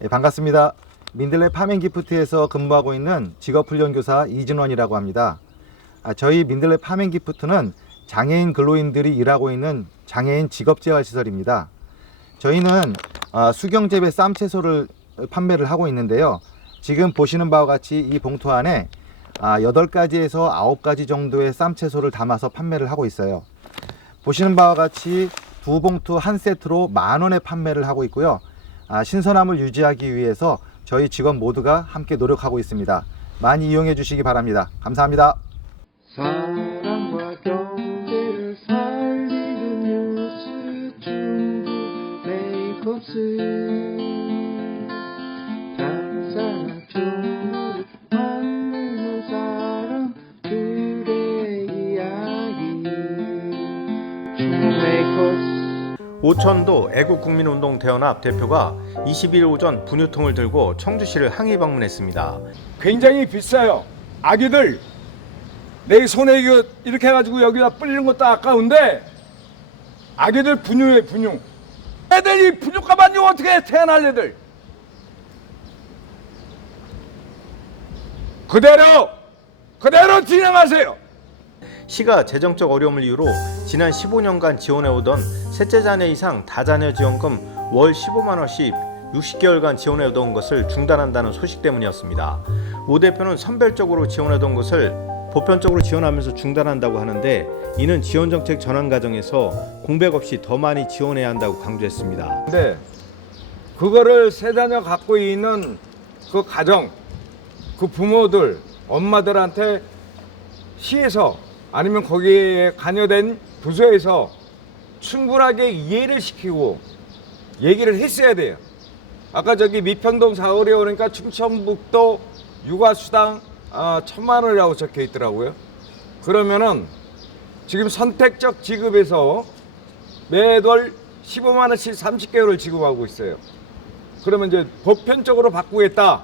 예, 반갑습니다. 민들레 파밍 기프트에서 근무하고 있는 직업훈련 교사 이진원이라고 합니다. 아, 저희 민들레 파밍 기프트는 장애인 근로인들이 일하고 있는 장애인 직업재활 시설입니다. 저희는 아, 수경재배 쌈채소를 판매를 하고 있는데요. 지금 보시는 바와 같이 이 봉투 안에 아, 8가지에서 9가지 정도의 쌈 채소를 담아서 판매를 하고 있어요. 보시는 바와 같이 두 봉투 한 세트로 만 원에 판매를 하고 있고요. 아, 신선함을 유지하기 위해서 저희 직원 모두가 함께 노력하고 있습니다. 많이 이용해 주시기 바랍니다. 감사합니다. 사랑과 경제를 살리는 뉴스 중국 메이커스 오천도 애국국민운동 대연합 대표가 22일 오전 분유통을 들고 청주시를 항의 방문했습니다. 굉장히 비싸요. 아기들 내 손에 이거 이렇게 해가지고 여기다 뿌리는 것도 아까운데 아기들 분유에 분유. 애들이 분유 가만히 어떻게 태어날 애들? 그대로 그대로 진행하세요. 시가 재정적 어려움을 이유로 지난 15년간 지원해오던 셋째 자녀 이상 다자녀 지원금 월 15만 원씩 60개월간 지원해오던 것을 중단한다는 소식 때문이었습니다. 오 대표는 선별적으로 지원하던 것을 보편적으로 지원하면서 중단한다고 하는데 이는 지원 정책 전환 과정에서 공백 없이 더 많이 지원해야 한다고 강조했습니다. 근데 그거를 세 자녀 갖고 있는 그 가정, 그 부모들, 엄마들한테 시에서 아니면 거기에 관여된 부서에서 충분하게 이해를 시키고 얘기를 했어야 돼요. 아까 저기 미평동 사거리에 오니까 충청북도 육아수당 아, 천만 원이라고 적혀 있더라고요. 그러면은 지금 선택적 지급에서 매달 15만 원씩 30개월을 지급하고 있어요. 그러면 이제 보편적으로 바꾸겠다.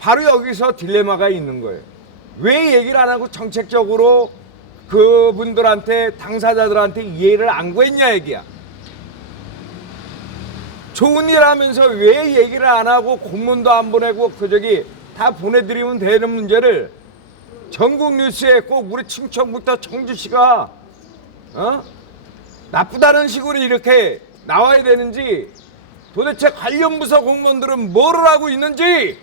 바로 여기서 딜레마가 있는 거예요. 왜 얘기를 안 하고 정책적으로 그분들한테 당사자들한테 이해를 안 구했냐 얘기야. 좋은 일 하면서 왜 얘기를 안 하고 공문도 안 보내고 그 저기 다 보내드리면 되는 문제를 전국 뉴스에 꼭 우리 충청부터 청주시가 어? 나쁘다는 식으로 이렇게 나와야 되는지 도대체 관련 부서 공무원들은 뭐를 하고 있는지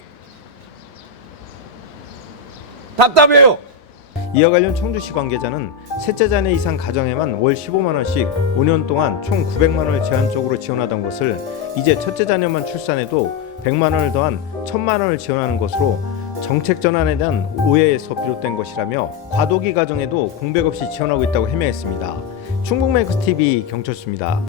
답답해요. 이와 관련 청주시 관계자는 셋째 자녀 이상 가정에만 월 15만 원씩 5년 동안 총 900만 원을 제한적으로 지원하던 것을 이제 첫째 자녀만 출산해도 100만 원을 더한 1000만 원을 지원하는 것으로 정책 전환에 대한 오해에서 비롯된 것이라며 과도기 가정에도 공백 없이 지원하고 있다고 해명했습니다. 충북 맹크스 TV 경철수입니다.